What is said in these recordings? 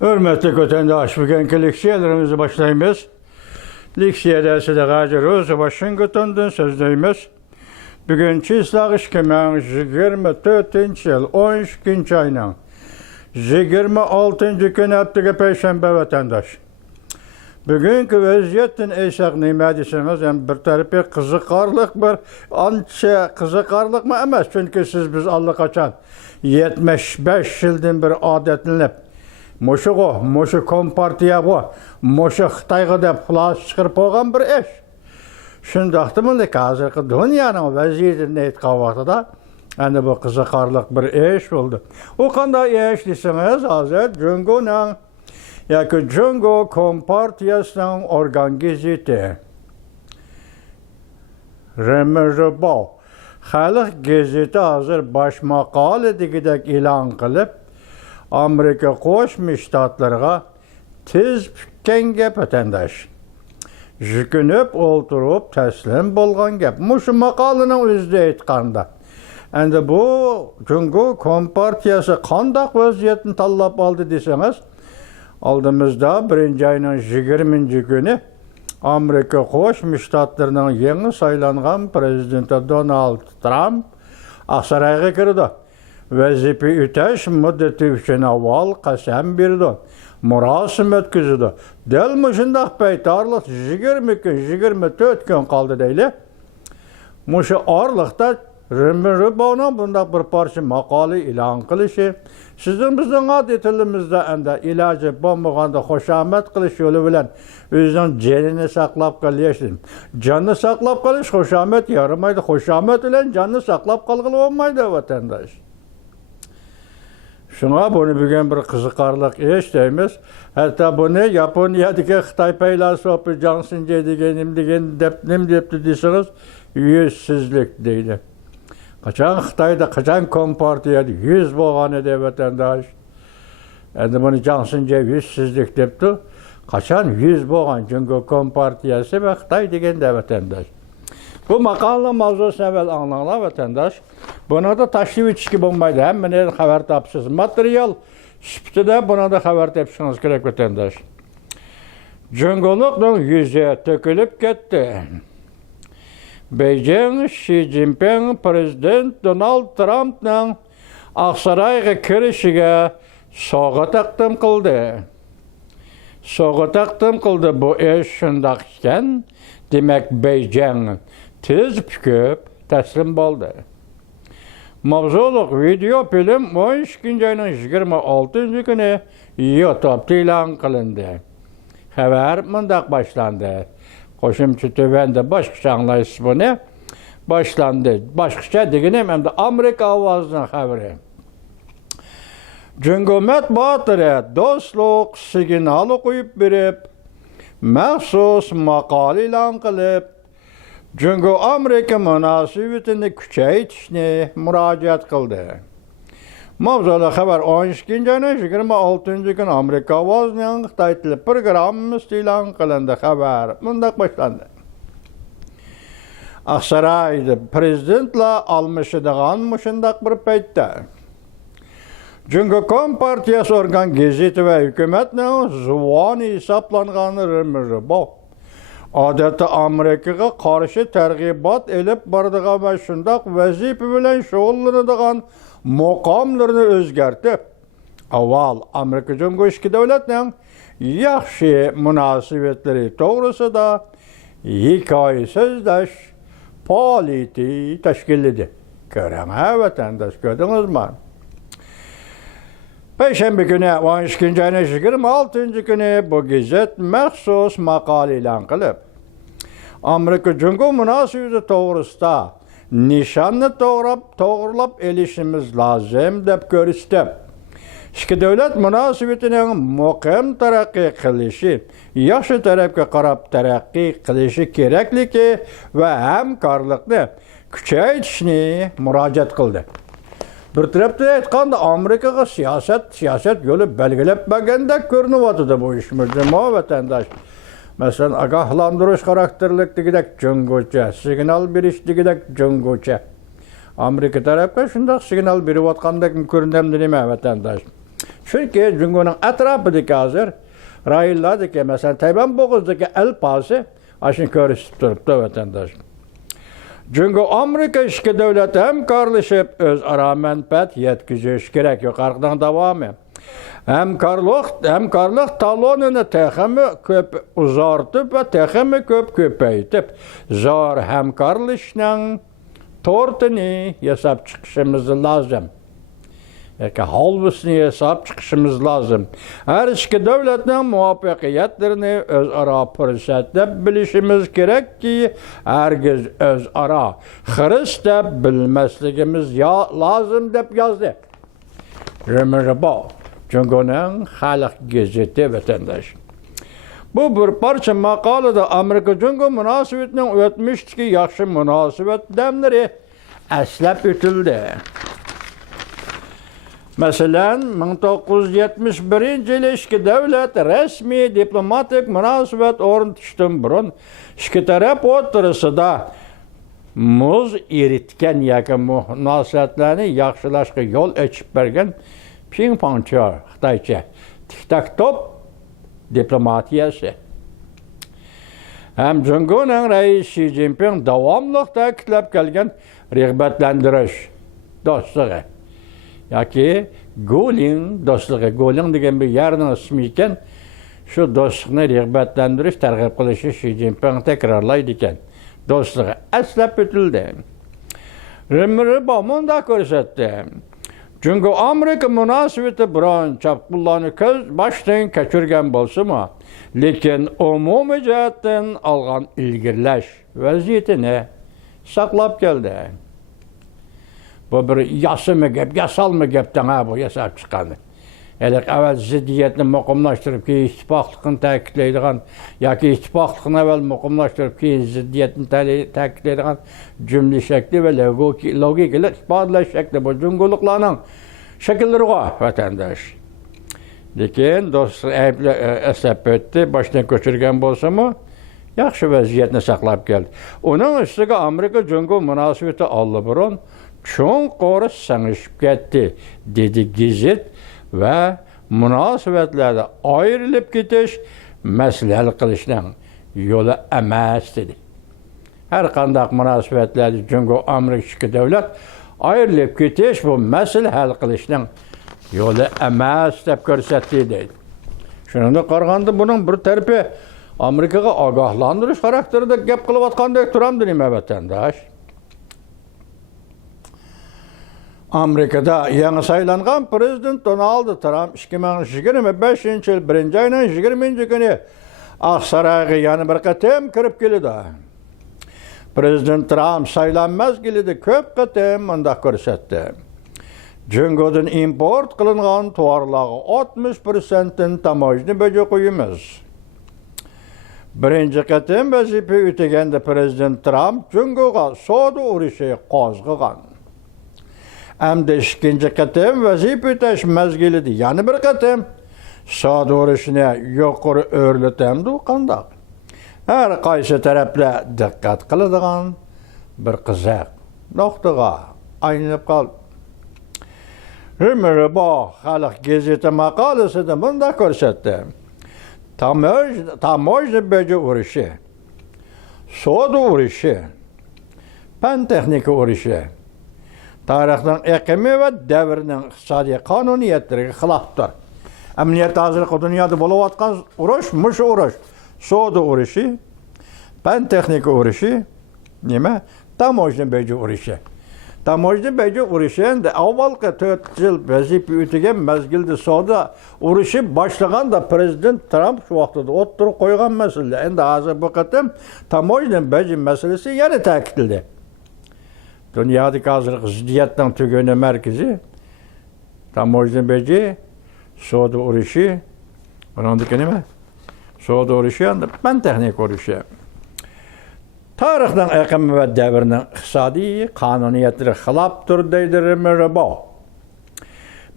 Hürmetli vatandaş, bugünkü leksiyalarımızı başlayımız. Leksiya dersi de Gazi Rose Washington'dan sözdeyimiz. Bugünkü ıslaq 2024 yıl 12. ayının 26. gün haftaga Perşembe vatandaş. Bugünkü vaziyettin eysaq nima deseniz, bir tarafı qiziqarlıq bir ancha qiziqarlıq mı emas, çünkü siz biz allaqachon 75 yıldan bir odatlanib Moşu kompartiya moşu Xitayga deb xulos chiqarib qo'ygan bir ish. Shundaqdimi, hozirgi dunyoning vaziyatini aytgan vaqtida endi bu qiziqarli bir ish bo'ldi. U qanday ish desangiz, hozir Jungoning yoki Jungo kompartiyasining organ gazeti Remirbo Xalq gazeti hozir bosh maqola degidek e'lon qilib, Amerika Qo'shma Shtatlarga tez putgan gap vatandaş. Жүкініп o'ltirib taslim bo'lgan gap. Mushu maqolaning o'zida aytganda. Endi bu Jungo kompartiyasi qandaq vaziyatni tanlab oldi desangiz, oldimizda 1-oyning 20-kuni Amerika Qo'shma Shtatlarining yangi saylangan prezidenti Donald Trump Aqsaroyga kirdi. Vazifa o'tash muddati uchun avval qasam berdi. Murosim o'tkazdi. Dal mushundaq payt orliq 24 kun qoldi deyli. Mushu orliqda Remirboning bundaq bir parcha maqola e'lon qilishi, bizning oddiy tilimizda endi iloji bo'lmaganda xushomat qilish yo'li bilan o'zining jonini saqlab qolish. Jonni saqlab qolish xushomat yaramaydi. Xushomat bilan jonni saqlab qolg'ili bo'lmaydi vatandosh. Şuna bunu bugün bir qiziqarli ish deymiz. Hatta bunu Yaponiyadagi Xitoy faylasufı Johnson degan debdi desangiz, yüzsizlik deydi. Qachon Xitoyda, qachon kompartiyada 100 bo'lgan edi vatandosh. Endi bunu Johnson yüzsizlik debdi. Qachon 100 bo'lgan Jungo kompartiyasi va Xitoy deganda vatandosh. Bu maqolani mavzusini evvel anlanglar vatandaş. Buna da taşıyıp içki bulmaydı. Hem ne haber tapsız. Materyal süptüde buna da haber tapsınız gerek vatandaş. Cungoluk'un yüzü tökülüp gitti. Beijing, Xi Jinping, Prezident Donald Trump'ın Aqsaroyga kirişiga soğuk taqdim qildi. Soğuk taqdim qildi. Bu ish shundaq ekan, demak Beijing tez pukib taslim bo'ldi. Mavzuliq video film 12-oyning 26-kuni YouTube'da e'lon qilindi. Xabar mundaq boshlandi. Qo'shimcha tövanda boshqacha anglaysiz buni. Boshlandi. Boshqacha deganim endi Amerika ovozining xabari. Jungo matbuotlari do'stlik signali qo'yib berib, maxsus maqola e'lon qilib, Jungo Amerika munosabatini kuchaytirishni murojaat qildi. Mavzuli xabar 12-oyning 26-kuni Amerika ovozining Xitoy tili programmasi e'lon qilindi. Xabar mundaq boshlandi. Aqsaroyda prezidentlar almashadigan mushundaq bir paytda Jungo kompartiyasi organ gazeti va hukumatning zuvoni hisoblangan Remirbo odatda Amerikaga qarshi targ'ibot elib boradigan va shundaq vazifa bilan shug'ullanadigan maqomlarni o'zgartib, avval Amerika Jungo ikki davlatning yaxshi munosabatlari to'g'risida hikoya so'zlash faoliyati tashkil etdi. Ko'ring, vatandosh, ko'rdingizmi? Perşembe günü 12-oyning 26-kuni bu gazet maxsus maqola e'lon qilib, Amerika Jungo munosabati to'g'risida nishonni to'g'rilab elishimiz lozim deb ko'rsatdi. Ikki davlat munosabatining muqim taraqqiy qilishi, yaxshi tarafga qarab taraqqiy qilishi kerakligi va hamkorlikni kuchaytirishni murojaat qildi. Bir tarafdan aytganda Amerikaga siyosat yo'li belgilab bergandek ko'rinyapti bu ishimizda vatandosh. Masalan, ogohlantirish xarakterlik degidek Jungocha, signal berish degidek Jungocha. Amerika tarafga shunday signal berayotgandek ko'rinadi nima vatandosh. Çünkü Cungo'nun etrafındaki hazır rayonlardaki mesela Tayvan Boğaz'daki el pası aşın körüsüp durup da vatandaş. Cungo Amerika işki devleti hem karışıp öz ara menfaat yetkici gerek yok. Arkadan devam et. Hemkarlık talonunu tehimi köp uzartıp ve tehimi köp köpeytip zor hemkarlışının tortunu hesap çıkışımız lazım. Yani halvısını hesap çıkışımız lazım. Her iki devletin muvaffakiyetlerini öz ara fırsatta bilişimiz gerek ki herkes öz ara Hristo bilmesligimiz lazım dep yazdı. Remember Cungo'nun Halk Gazeti vatandaş. Bu bir parça makalada Amerika Cungo münasebetinin ötmüştü yaxşı münasebet demleri eslep ötüldü. Mesela 1971 yılı iki devlet resmi diplomatik münasebet ornatıştın burun iki taraf oturusida muz eritken yakın münasebetlerini yaxşılaşkı yol açıp bergen ping-pongçu Xitaycha tik-tak-top diplomatiyasi. Hem Cungo'nun reis Xi Jinping davamlıq ta'kidlab kelgan rağbetlendirish dostluğu. Yoki Go'ling dostluğu. Go'ling degan bir yerning ismi ekan. Shu dostluqni rağbetlendirish, targ'ib qilishni Xi Jinping takrorlaydi ekan. Dostluğu eslab o'tildi. Bunda ko'rsatdi. Çünkü Amerika münasebeti biron çapqullarni baştan keçirgen bolsa-mı, lekin umumi jihatdan algan ilgirlash vaziyatini saqlab keldi. Bu bir yasama gap, yasalma gapdan ha bu yasab chiqqani. Evvel ziddiyetni muqimlashtirib, keyin ittifoqlikni ta'kidlaydigan yoki ittifoqlikni evvel muqimlashtirib, keyin ziddiyetni ta'kidlaydigan jumla shakli va logikalar ifodalash shakli bu Cungoliklarning shakllariga vatandosh. Lekin do'stlar eslab o'tdi, boshdan ko'chirgan bo'lsa-mu, yaxshi vaziyatni saqlab keldi. Uning ustiga Amerika Cungo munosabati allburun cho'nqur singishib ketdi, dedi gazet ve münasebetlarda ayrılıp ketiş mesele qilishning yo'li emas dedi. Her qanday münasebetlarda Cungo Amerika devlet ayrılıp ketiş bu mesele hal qilishning yo'li emas deb ko'rsatdi deydi. Shuningdek qaraganda buning bir tarafi Amerikaga ogohlantirish xarakterida gap qilayotgandek turamdi nima vatandosh. Amerika'da yangi saylangan prezident Donald Trump 2025 yil 1 ayning 20 kuni Aqsaroyga yana bir qatam kirib keldi. Prezident Trump saylanmaz keldi, ko'p qatam munda ko'rsatdi. Cungodan import qilingan tovarlarga 60%dan tamojni bajo qo'yamiz. Birinchi qatam vazifa o'taganda prezident Trump Cungoga savdo urushi qo'zg'agan. Hem de ikinci qatam vazifa o'tash mezgilida yana bir qatam savdo urushini yuqori o'rlatamdi qandoq. Har qaysi taraflar diqqat qiladigan bir qiziq nuqtaga aylanib qoldi. Remember Xalq Gazeti maqolasida bunda ko'rsatdi. Tamojna bajo urushi, savdo urushi, fan texnika urushi tarixning iqimi va davrning iqtisodiy qonuniyatlariga xilofdir. Emniyet hozirgi dunyoda bo'layotgan urush, mush urush, savdo urushi, fan texnika urushi, nima? Tamojna bajo urushi. Tamojna bajo urushi endi avvalgi 4 yil vazifa o'tagan mezgilda savdo urushi boshlaganda prezident Trump shu vaqtda o'ttirib qo'ygan masala. Endi hozir bu qatam tamojna bajo masalasi yana ta'kidlandi. Dünyadaki hazırlık ziddiyattan tügöne merkezi tamojna bajo savdo urushi, bunundaki nima? Savdo urushi endi fan texnika urushi. Tarixning iqimi va davrning iqtisodiy qonuniyatlariga xilofdir deydi Remember.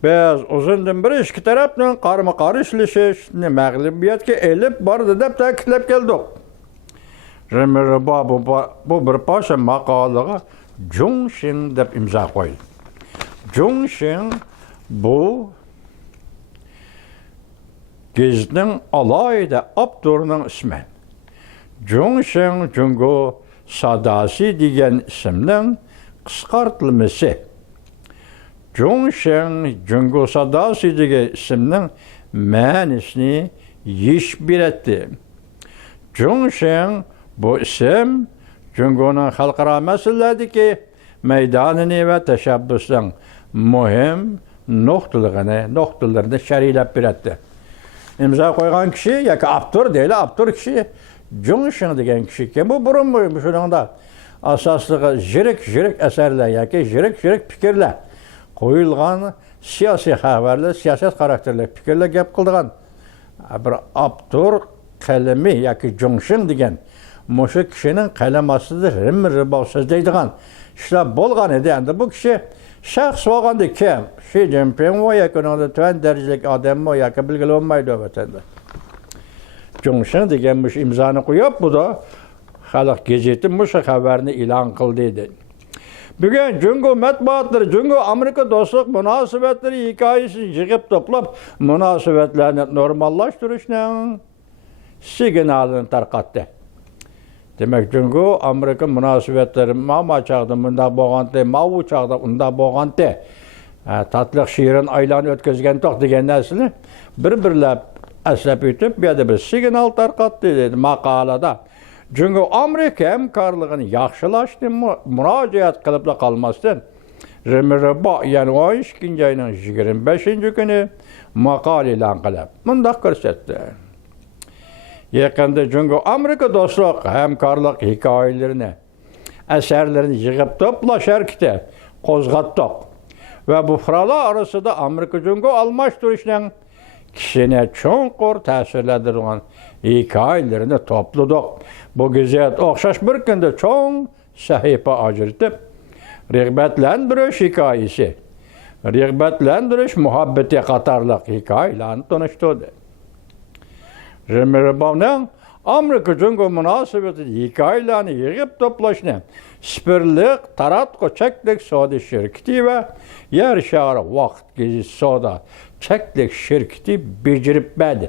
Biz uzundan beri ikki tarafning qarama-qarshilashishni mag'lubiyatga elib bordi deb ta'kidlab keldik. Remember bu bir parcha maqolaga Zhongshin deb imzo qo'ydi. Zhongshin bu Gezitning alayda Abdurning ismi. Jungshin Jungo Sadasi degan ismning qisqartılması. Jungshin Jungo Sadasi degan ismning ma'nosini yesh beradi. Jungshin bu isim Jungoning xalqaro masalalardagi maydonini va tashabbusning muhim nuqtalarini sharhlab beradi. İmza koygan kişi yoki Abdur değil, Abdur kişi Jungshin degan kişi ekan. Bu burun shuningda asosligi yirik asarlar yoki yirik fikrlar qo'yilgan siyosiy xabarlar, siyosat xarakterli fikrlar gap qildigan bir Abdur qalami yoki Jungshin degan mushu kishining qalam ostida rim-ribo so'zlaydigan ishlar bo'lgan edi. Endi bu kishi shaxs bo'lganda kim? Xi Jinping yoki undan tuan darajalik odammi yoki bilgili olmaydi vatanda. Jungshin degan mush imzoni qo'yib, bu da xalq gazeti mush xabarni e'lon qildi dedi. Bugun Jungo matbuotlari, Jungo Amerika do'stlik munosabatlari hikoyasini yig'ib to'plab, munosabatlarni normallashtirishning signalini tarqatdi. Demak, Jungo Amerika munosabatlari ma'ma chaqda bunda bo'lganda, ma'u chaqda unda bo'lganda, tatliq shirin aylanib o'tkazgan to'q degan narsani bir-birlab aslab o'tib, bu yerda bir signal tarqatdi dedi maqolada. Jungo Amerika hamkorligini yaxshilashni murojaat qilib qolmasdan, Rimirbo, ya'ni 12 oyning 25-kuni maqola e'lon qilib, bunda ko'rsatdi. Yaqinda Jungo Amerika do'stlik hamkorlik hikoyalarini, asarlarini yig'ib to'plash harakati qo'zg'atdik va bu fuqarolar orasida Amerika Jungo almashtirishning kishini cho'nqur ta'sirlantirgan hikoyalarini to'pladik. Bu gazet o'xshash bir kunda cho'ng sahifa ajratib, rag'batlantirish hikoyasi, rag'batlantirish muhabbati qatorliq hikoyalarni tanishtirdi. Rimirboning Amerika Jungo munosabati hikoyalarini yig'ib to'plashni Spirliq taratqu cheklik savdo shirkati va Yer shari vaqt gazeti savdo cheklik shirkati bejarib berdi.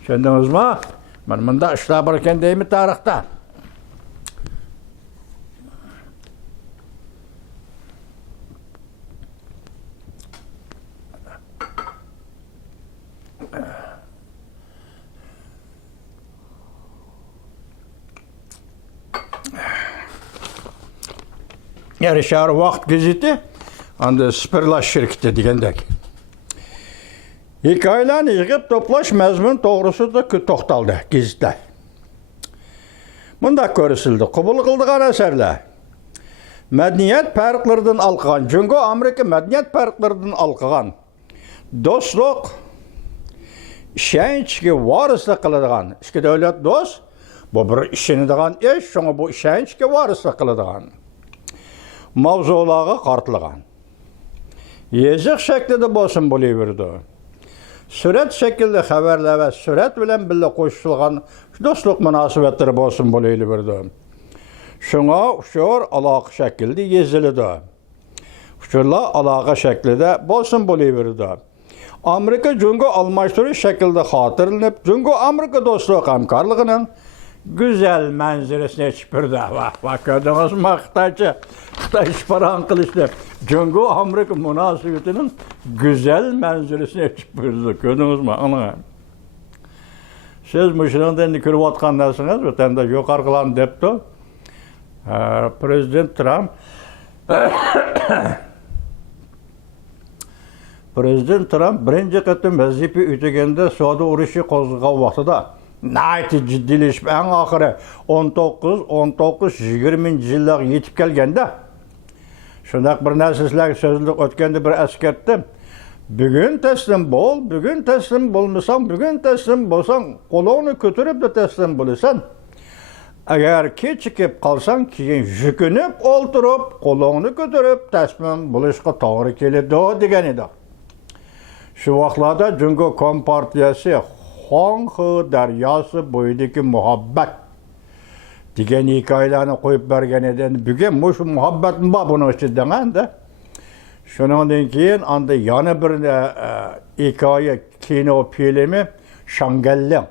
Tushundingizmi? Mana bunda ishlar bor ekan deymi tarixda. Yer shari vaqt gazeti anda Spirlash shirkati degandek. Hikoyalarni yig'ib to'plash mazmun to'g'risida to'xtaldi gazetda. Bunda ko'rsatildi, qabul qildigan asarlar. Madaniyat farqlaridan olqan, Jungo Amerika madaniyat farqlaridan olqan do'stlik ishonchga vorislik qiladigan, ikki davlat do'st, bu bir ishonadigan ish, shunga bu ishonchga vorislik qiladigan mavzularga qartilgan. Yeziq shaklida bo'lsin bo'laverdi. Surat shaklida xabarlar va surat bilan birga qo'shilgan do'stlik munosabatlari bo'lsin bo'laverdi. Shunga ushur aloqa shaklida yeziladi. Ushurlar aloqa shaklida bo'lsin bo'laverdi. Amerika Jungo almashtirish shaklida xotirlanib, Jungo Amerika do'stlik hamkorligining güzel manzarasini chiqirdi. Va ko'rdingizmi Xitoy ishparon qilishdi. Jungo Amerika munosabatining güzel manzarasini chiqirdi. Ko'rdingizmi? Ana. Siz mushundan ko'rayotgan narsangiz vatanda yuqoriqilan debdi. Prezident Trump birinchi qatim vazifa o'taganda savdo urushi qo'zg'agan vaqtida nayt jiddiyleşip en ahırı 19-20 yıllar yetip kelgende şundak bir narsizler sözlük ötkende bir askerdim. Bugün teslim bolmasan, bugün teslim bolsan, kolunu götürüp de teslim bulursan. Eğer kechikib kalsan, keyin jükünüp, olturup, kolunu götürüp teslim buluşqa to'g'ri keladi degan edi. Şu vaqtlarda Jungo Kompartiyasi Honghe daryosi bo'yidagi muhabbat degan hikoyalarni qo'yib bergan edi. Bugun shu muhabbat bor buni ichida. Shuningdan keyin anda yana bir hikoya kino filmi Shangallang.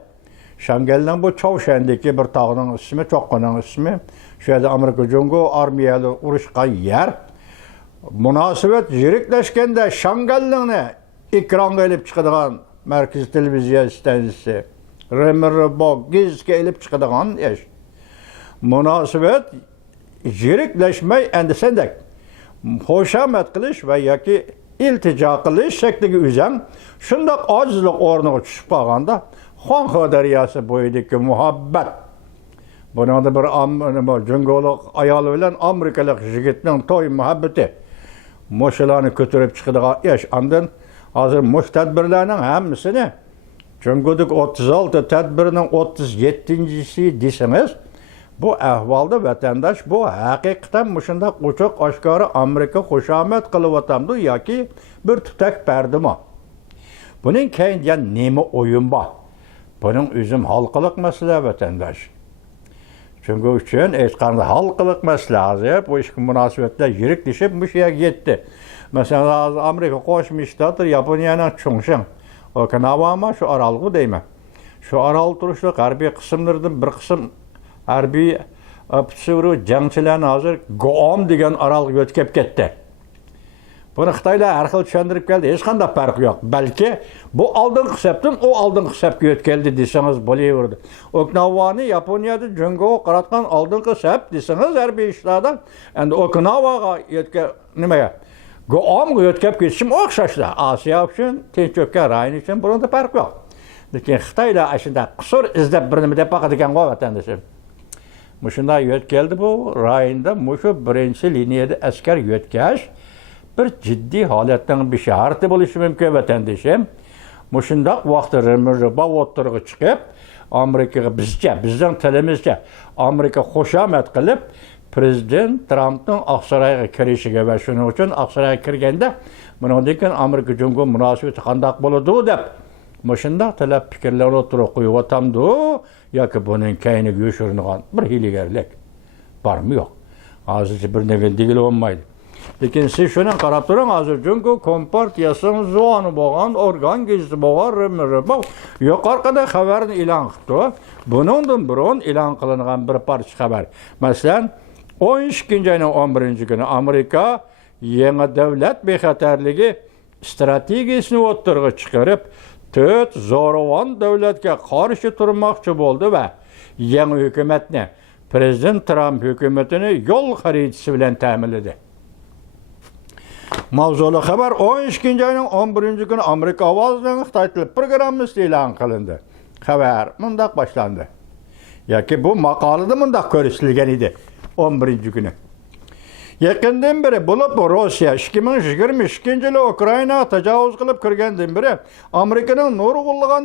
Shangallang bu Chavshandagi bir tog'ning ismi, cho'qqining ismi. Shu yerda Amerika Jungo armiyali urushgan yer. Munosabat yiriklashganda Shangallangni ekranga ilib chiqadigan markaziy televiziya stansiyasi Remirabog gizga ilib chiqadigan ish. Munosabat yiriklashmay endi sendek xo'shamat qilish va yoki iltijo qilish shakliga o'zang shundoq ojizlik o'rniga tushib qolganda Xonxo daryosi bo'yidagi muhabbat. Buningda bir jungoliq ayol bilan amerikalik yigitning to'y muhabbati moshalarni ko'tarib chiqadigan ish. Andan hozir mush tadbirlarning hammasini Jungodik 36 tadbirining 37-si desangiz, bu ahvolda vatandosh bu haqiqatan mushunda ochiq oshkora Amerika xushomat qilyapti yoki bir tutak pardimi? Buning keyin yana nima o'yin bor? Buning o'zim xalqiliq masala vatandosh. Chunki uchun hech qanday xalqiliq masala hozir bu ishga munosabatlar yiriklashib mush yerga yetdi. Masalan, Amerika Qo'shma Shtatlar Yaponiyaning Chungshin, Okinawa shu orolg'u deyman. Shu orol turishli g'arbiy qismlaridan bir qism harbiy ofitser jangchilarni hozir Guam degan orolga o'tkazib ketdi. Buni Xitoylar har xil tushuntirib keldi, hech qanday farq yo'q. Balki bu oldingi hisobdan u oldingi hisobga o'tkazdi desangiz bo'laverdi. Okinawani Yaponiyada Jungo qaratgan oldingi hisob desangiz harbiy ishlarda endi Okinawaga nimaga Guamga o'tkazib ketishim o'xshashlar. Osiyo uchun, Tinch okean rayoni uchun bunda farq yo'q. Lekin Xitoylar ashunda qisur izlab bir nima deb baqadigan vatandoshim. Mushunda yo'tkeldi bu rayonda mushu birinchi liniyada askar yo'tkash bir jiddiy holatdan bisharti bo'lishi mumkin vatandoshim. Mushundaq vaqtda Remirabog o'tirg'i chiqib, Amerikaga bizning tilimizcha Amerika xushomat qilib, prezident Trampning Oqsaroyga kirishiga va shuning uchun Oqsaroyga kirganda bundan keyin Amerika Jungo munosabati qanday bo'ladi deb mushundaq talab fikrlar o'tirib qo'yib yoki buning keyiniga yoshiringan bir hiylagarlik bormi yo'q. Hozircha bir nega degil olmaydi. Lekin siz shuni qarab turing, hozir Jungo kompartiyasining zuoni bo'lgan, organ gizli bo'lgan Remirabog yuqorida xabarni e'lon qildi. Buningdan burun e'lon qilingan bir parcha xabar. Masalan, 12-oyning 11-kuni Amerika yangi davlat bexatarligi strategiyasini o'ttirg'i chiqarib, 4 zo'ravon davlatga qarshi turmoqchi bo'ldi va yangi hukumatni prezident Trump hukumatini yo'l xaritasi bilan ta'minladi. Mavzuli xabar 12-oyning 11-kuni Amerika ovozining Xitoy tili programmasi e'lon qilindi. Xabar mundaq boshlandi. Yoki bu maqolada mundaq ko'rsatilgan edi 11-kuni. Yaqindan beri bo'lib Rossiya 2022-yili Ukrainaga tajovuz qilib kirgandan beri Amerikaning nurg'unlagan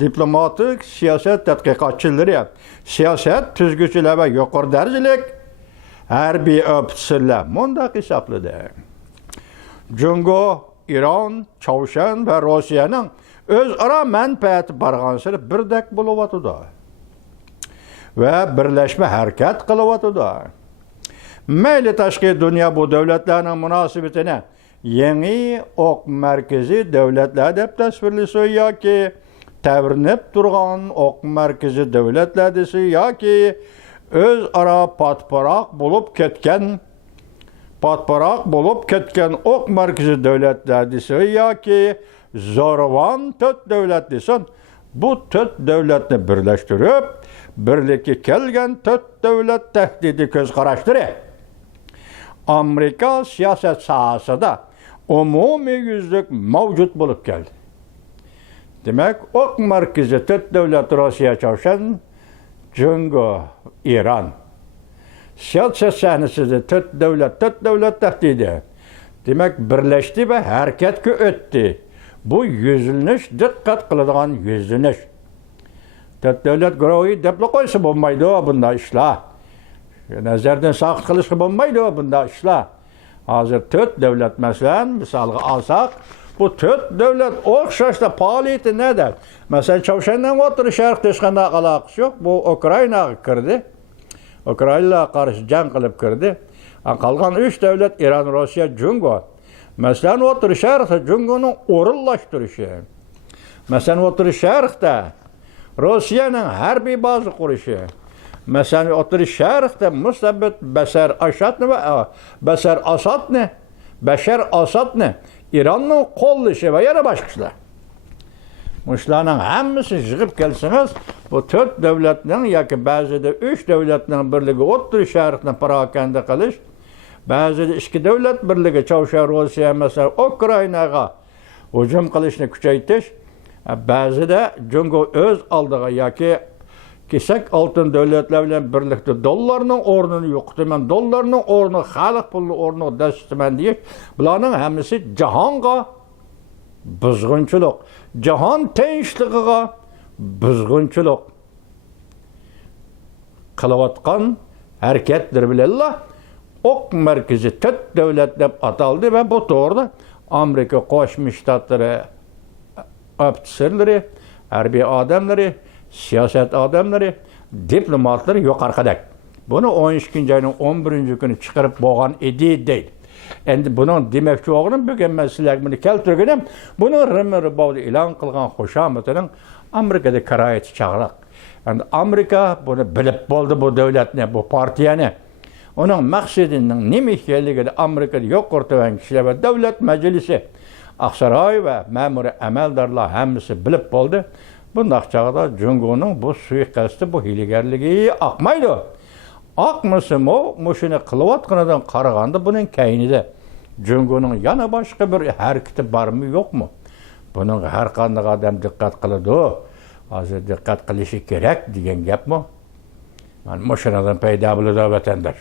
diplomatik siyosat tadqiqotchilari, siyosat tuzuvchilar va yuqori darajalik harbiy ofitserlar mundaq hisobladi. Jungo, Iron, Chavshan va Rossiyaning o'zaro manfaati barg'ansiri birdek bo'layotdi va birlashma harakat qilyotdi. Mayli tashqi dunyo bu davlatlarning munosabatini yangi o'q markaziy davlatlar deb tasvirlasa yoki tavrinib turgan o'q markaziy davlatlar desa yoki o'zaro patparoq bo'lib ketgan o'q markaziy davlatlar desa yoki zo'ravon 4 davlat desin, bu 4 davlatni birlashtirib, birlikka kelgan 4 davlat tahdidi ko'z qarashlari Amerika siyosat sohasida umumiy yuzlik mavjud bo'lib keldi. Demak, o'q markazi 4 davlat Rossiya, Chavshan, Jungo, Iran. Siyosat sahnasida 4 davlat tahdidi. Demak, birlashdi va harakatga o'tdi. Bu yuzlanish, diqqat qiladigan yuzlanish. 4 davlat guruhi deb qo'ysa bo'lmaydi bunday ishlar. Nazardan saqit qilishga bo'lmaydi bunday ishlar. Hozir 4 davlat masalan misolga olsak, bu 4 davlat o'xshashda faoliyati nada? Masalan, Chavshandan o'tirish sharq hech qanday aloqasi yo'q. Bu Ukrainaga kirdi. Ukrainaga qarshi jang qilib kirdi. Қалған 3 дәулет Иран, Россия, Cungo. Мәсәлән, Отыр Шәрқі Cungoның орынлаштырышы. Мәсәлән, Отыр Шәрқта Россияның хәрби базы құрышы. Мәсәлән, Отыр Шәрқта Мұстабет Бәшәр Асадны İranның қоллышы ва яра башқышылар. Мұшыларның әммісі жығып келсіңіз, bu 4 dövlətinin, яки bəzidə 3 dövlətinin birliği Otır Şərqinin parakəndə qılış, bəzidə 2 dövlət birliği Çavuşa Rusiya, məsələn, Ukraynaga hücum qılışını küçəytiş, bəzidə Cungo öz aldığı, yaki kesek altın dövlətlər bilan birlikdə dollarının ornunu yoxdumən, dollarının ornu, xalq pulu ornu dəstəmən deyək, bunların həmisi cahanğa buzğunçuluq, cahan tinchligiga buzg'unchilik qilayotgan harakatlar bilan o'q markazi 4 davlat deb ataldi va bu to'g'rida Amerika Qo'shma Shtatlari ofitserlari, harbiy odamlari, siyosat odamlari, diplomatlar yuqoridadak. Buni 12-oyning 11-kuni chiqarib bo'lgan edi deydi. Endi bunun demakchi o'g'lim bugun men sizlarga buni keltirganim, buni Rimribovda e'lon qilgan xushamatining Amerikada karoyati chaqiriq. Endi Amerika buni bilib bo'ldi, bu davlatni, bu partiyani. Uning maqsadining nima ekanligini Amerikada yuqortidan kishilar va davlat majlisi, Aqsaroy va ma'muriy amaldorlar hammasi bilib bo'ldi. Bundaq chaqda Cungo'ning bu suiqasdi, bu hiylagarligi aqmaydi. Aqmısım o, muşunu qılıvatqanadan qaraganda bunun keynide. Cungo'nun yana başqa bir hareketi var mı, yok mu? Bunun her qanday adam diqqat qiladi. Hozir diqqat qilishi kerak degan gap mi? Mana muşunadan paydo bo'ladi vatandosh.